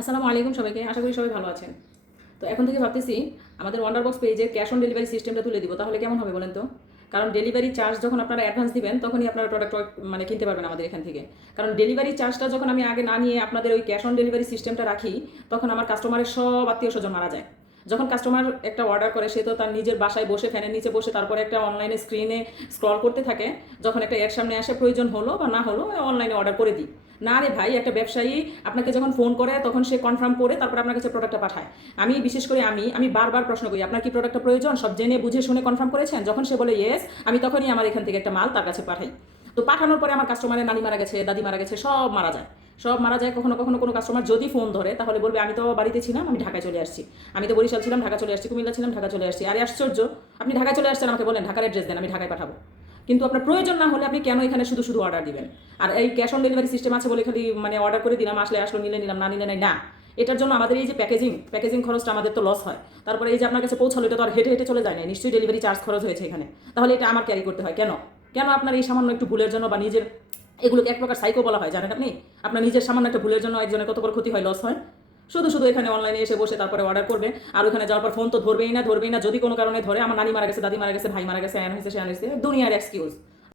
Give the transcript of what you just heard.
আসসালামু আলাইকুম সবাইকে, আশা করি সবাই ভালো আছেন। তো এখন থেকে ভাবতেছি আমাদের ওয়ান্ডার বক্স পেজে ক্যাশ অন ডেলিভারি সিস্টেমটা তুলে দিব, তাহলে কেমন হবে বলেন তো? কারণ ডেলিভারি চার্জ যখন আপনারা অ্যাডভান্স দিবেন তখনই আপনারা প্রোডাক্ট মানে কিনতে পারবেন আমাদের এখান থেকে। কারণ ডেলিভারি চার্জটা যখন আমি আগে না নিয়ে আপনাদের ওই ক্যাশ অন ডেলিভারি সিস্টেমটা রাখি, তখন আমার কাস্টমারের সব আত্মীয় স্বজন মারা যায়। যখন কাস্টমার একটা অর্ডার করে সে তো তার নিজের বাসায় বসে ফ্যানের নিচে বসে তারপরে একটা অনলাইনে স্ক্রিনে স্ক্রল করতে থাকে। যখন একটা এর সামনে আসে প্রয়োজন হলো বা না হলো অনলাইনে অর্ডার করে দিই। না রে ভাই, একটা ব্যবসায়ী আপনাকে যখন ফোন করে তখন সে কনফার্ম করে তারপর আপনার কাছে প্রোডাক্টটা পাঠায়। আমি বিশেষ করে আমি বারবার প্রশ্ন করি, আপনার কি প্রোডাক্টটা প্রয়োজন? সব জেনে বুঝে শুনে কনফার্ম করেছেন? যখন সে বলে ইয়েস, আমি তখনই আমার এখান থেকে একটা মাল তার কাছে পাঠাই। তো পাঠানোর পরে আমার কাস্টমারের নানি মারা গেছে, দাদি মারা গেছে, সব মারা যায়। সব মারা যায়। কখনো কখনো কোনো কাস্টমার যদি ফোন ধরে তাহলে বলবে আমি তো বাড়িতে ছিলাম, আমি ঢাকায় চলে আসছি। আমি তো বরিশাল ছিলাম, ঢাকা চলে আসছি। কুমিল্লা ছিলাম, ঢাকা চলে আসছি। আরে আশ্চর্য, আপনি ঢাকায় চলে আসছেন, আমাকে বলেন ঢাকার অ্যাড্রেস দেন, আমি ঢাকায় পাঠাবো। কিন্তু আপনার প্রয়োজন না হলে আপনি কেন এখানে শুধু শুধু অর্ডার দিবেন? আর এই ক্যাশ অন ডেলিভারি সিস্টেম আছে বলে খালি মানে অর্ডার করে দিলাম, আসলে আসলো, নিলে নিলাম, না নিলে নাই না। এটার জন্য আমাদের এই যে প্যাকেজিং খরচটা আমাদের তো লস হয়। তারপরে এই যে আপনার কাছে পৌঁছালো, এটা তো আর হেঁটে হেঁটে চলে যায় না, নিশ্চয়ই ডেলিভারি চার্জ খরচ হয়েছে এখানে। তাহলে এটা আমার ক্যারি করতে হয় কেন? কেন আপনার এই সামান্য একটু ভুলের জন্য বা নিজের, এগুলোকে এক প্রকার সাইকো বলা হয় জানেন আপনি? আপনার নিজের সামান্য একটা ভুলের জন্য একজনের কত বড় ক্ষতি হয়, লস হয়। শুধু শুধু এখানে অনলাইনে এসে বসে তারপরে অর্ডার করবে। আর ওখানে যাওয়ার পর ফোন তো ধরবেই না। যদি কোনো কারণে ধরে, আমার নানি মারা গেছে, দাদি মারা গেছে, ভাই মারা গেছে, হ্যান হয়েছে, স্যান হয়েছে, দুনিয়ার এক্সকিউজ।